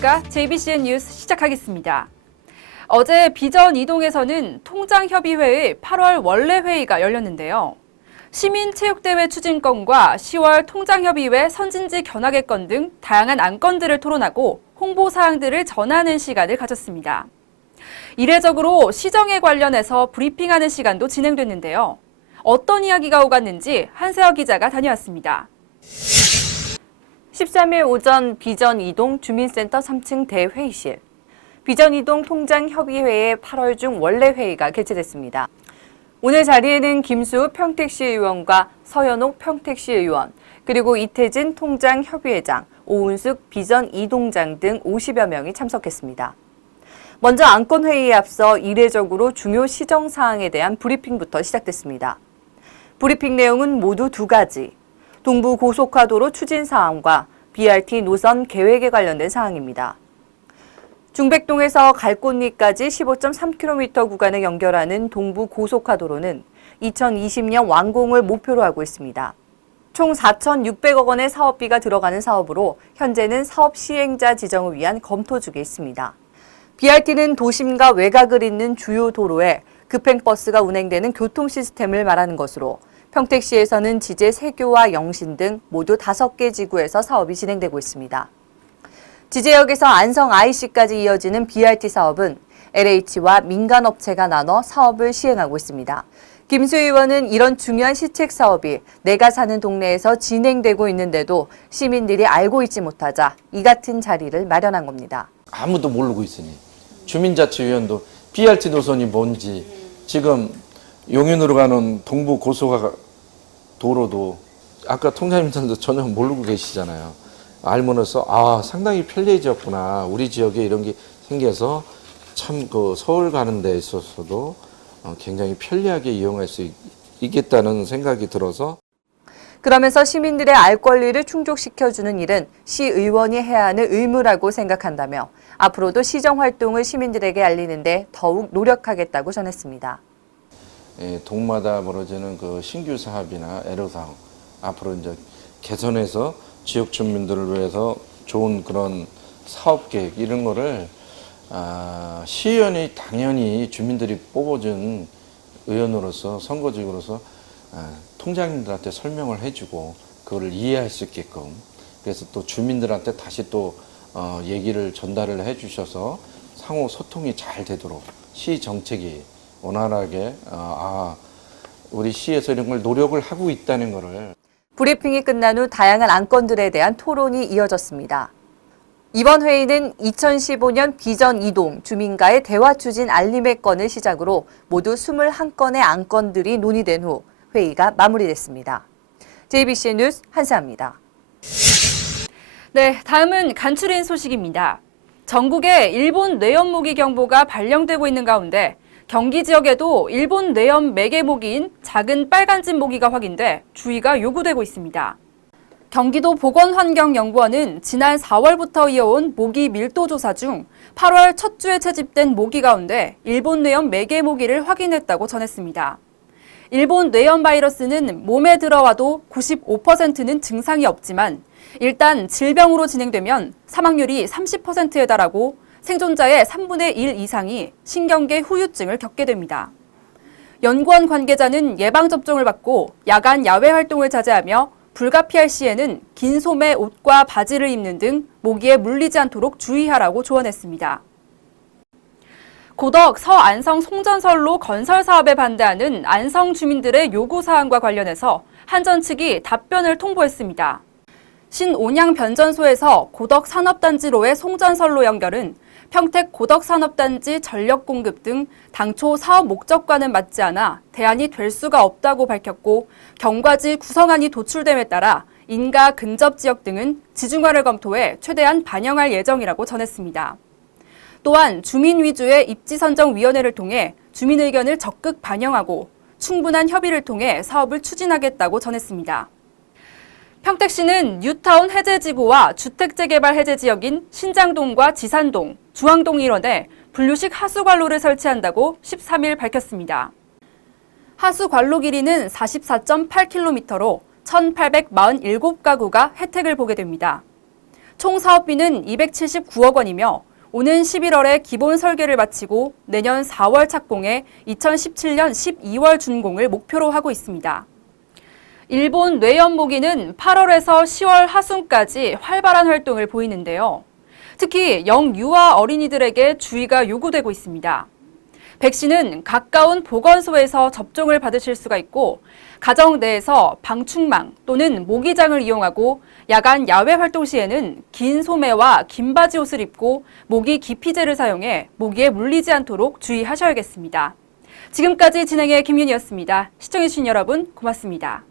안녕하십니까? JBCN 뉴스 시작하겠습니다. 어제 비전 이동에서는 통장협의회의 8월 원래 회의가 열렸는데요. 시민체육대회 추진건과 10월 통장협의회 선진지 견학의 건 등 다양한 안건들을 토론하고 홍보사항들을 전하는 시간을 가졌습니다. 이례적으로 시정에 관련해서 브리핑하는 시간도 진행됐는데요. 어떤 이야기가 오갔는지 한세혁 기자가 다녀왔습니다. 13일 오전 비전 이동 주민센터 3층 대회의실. 비전 이동 통장협의회의 8월 중 원래 회의가 개최됐습니다. 오늘 자리에는 김수우 평택시 의원과 서현옥 평택시 의원, 그리고 이태진 통장협의회장, 오은숙 비전 이동장 등 50여 명이 참석했습니다. 먼저 안건회의에 앞서 이례적으로 중요 시정사항에 대한 브리핑부터 시작됐습니다. 브리핑 내용은 모두 두 가지. 동부 고속화도로 추진 사항과 BRT 노선 계획에 관련된 사항입니다. 중백동에서 갈꽃리까지 15.3km 구간을 연결하는 동부 고속화도로는 2020년 완공을 목표로 하고 있습니다. 총 4,600억 원의 사업비가 들어가는 사업으로 현재는 사업 시행자 지정을 위한 검토 중에 있습니다. BRT는 도심과 외곽을 잇는 주요 도로에 급행버스가 운행되는 교통 시스템을 말하는 것으로 평택시에서는 지제 세교와 영신 등 모두 5개 지구에서 사업이 진행되고 있습니다. 지제역에서 안성 IC까지 이어지는 BRT 사업은 LH와 민간업체가 나눠 사업을 시행하고 있습니다. 김수 의원은 이런 중요한 시책 사업이 내가 사는 동네에서 진행되고 있는데도 시민들이 알고 있지 못하자 이 같은 자리를 마련한 겁니다. 아무도 모르고 있으니 주민자치위원도 BRT 노선이 뭔지 지금 용인으로 가는 동부 고속화 도로도 아까 통장님들도 전혀 모르고 계시잖아요. 알면서 상당히 편리해졌구나. 우리 지역에 이런 게 생겨서 참 그 서울 가는 데 있어서도 굉장히 편리하게 이용할 수 있겠다는 생각이 들어서 그러면서 시민들의 알 권리를 충족시켜주는 일은 시의원이 해야 하는 의무라고 생각한다며 앞으로도 시정 활동을 시민들에게 알리는 데 더욱 노력하겠다고 전했습니다. 동마다 벌어지는 그 신규 사업이나 애로사항 앞으로 이제 개선해서 지역 주민들을 위해서 좋은 그런 사업 계획 이런 거를 시의원이 당연히 주민들이 뽑아준 의원으로서 선거직으로서 통장님들한테 설명을 해주고 그거를 이해할 수 있게끔 그래서 또 주민들한테 다시 또 얘기를 전달을 해주셔서 상호 소통이 잘 되도록 시 정책이 원활하게 우리 시에서 이런 걸 노력을 하고 있다는 거를 브리핑이 끝난 후 다양한 안건들에 대한 토론이 이어졌습니다. 이번 회의는 2015년 비전 이동 주민과의 대화 추진 알림의 건을 시작으로 모두 21건의 안건들이 논의된 후 회의가 마무리됐습니다. JBCN 뉴스 한세아입니다. 네, 다음은 간추린 소식입니다. 전국에 일본 뇌염 모기 경보가 발령되고 있는 가운데 경기 지역에도 일본 뇌염 매개 모기인 작은 빨간집 모기가 확인돼 주의가 요구되고 있습니다. 경기도 보건환경연구원은 지난 4월부터 이어온 모기 밀도 조사 중 8월 첫 주에 채집된 모기 가운데 일본 뇌염 매개 모기를 확인했다고 전했습니다. 일본 뇌염 바이러스는 몸에 들어와도 95%는 증상이 없지만 일단 질병으로 진행되면 사망률이 30%에 달하고 생존자의 3분의 1 이상이 신경계 후유증을 겪게 됩니다. 연구원 관계자는 예방접종을 받고 야간 야외 활동을 자제하며 불가피할 시에는 긴 소매 옷과 바지를 입는 등 모기에 물리지 않도록 주의하라고 조언했습니다. 고덕 서안성 송전선로 건설 사업에 반대하는 안성 주민들의 요구사항과 관련해서 한전 측이 답변을 통보했습니다. 신온양 변전소에서 고덕 산업단지로의 송전선로 연결은 평택 고덕산업단지 전력 공급 등 당초 사업 목적과는 맞지 않아 대안이 될 수가 없다고 밝혔고 경과지 구성안이 도출됨에 따라 인가 근접 지역 등은 지중화를 검토해 최대한 반영할 예정이라고 전했습니다. 또한 주민 위주의 입지선정위원회를 통해 주민 의견을 적극 반영하고 충분한 협의를 통해 사업을 추진하겠다고 전했습니다. 평택시는 뉴타운 해제지구와 주택재개발 해제지역인 신장동과 지산동, 중앙동 일원에 분류식 하수관로를 설치한다고 13일 밝혔습니다. 하수관로 길이는 44.8km로 1,847가구가 혜택을 보게 됩니다. 총 사업비는 279억 원이며 오는 11월에 기본 설계를 마치고 내년 4월 착공해 2017년 12월 준공을 목표로 하고 있습니다. 일본 뇌연모기는 8월에서 10월 하순까지 활발한 활동을 보이는데요. 특히 영유아 어린이들에게 주의가 요구되고 있습니다. 백신은 가까운 보건소에서 접종을 받으실 수가 있고 가정 내에서 방충망 또는 모기장을 이용하고 야간 야외 활동 시에는 긴 소매와 긴 바지 옷을 입고 모기 기피제를 사용해 모기에 물리지 않도록 주의하셔야겠습니다. 지금까지 진행의 김윤희였습니다. 시청해주신 여러분 고맙습니다.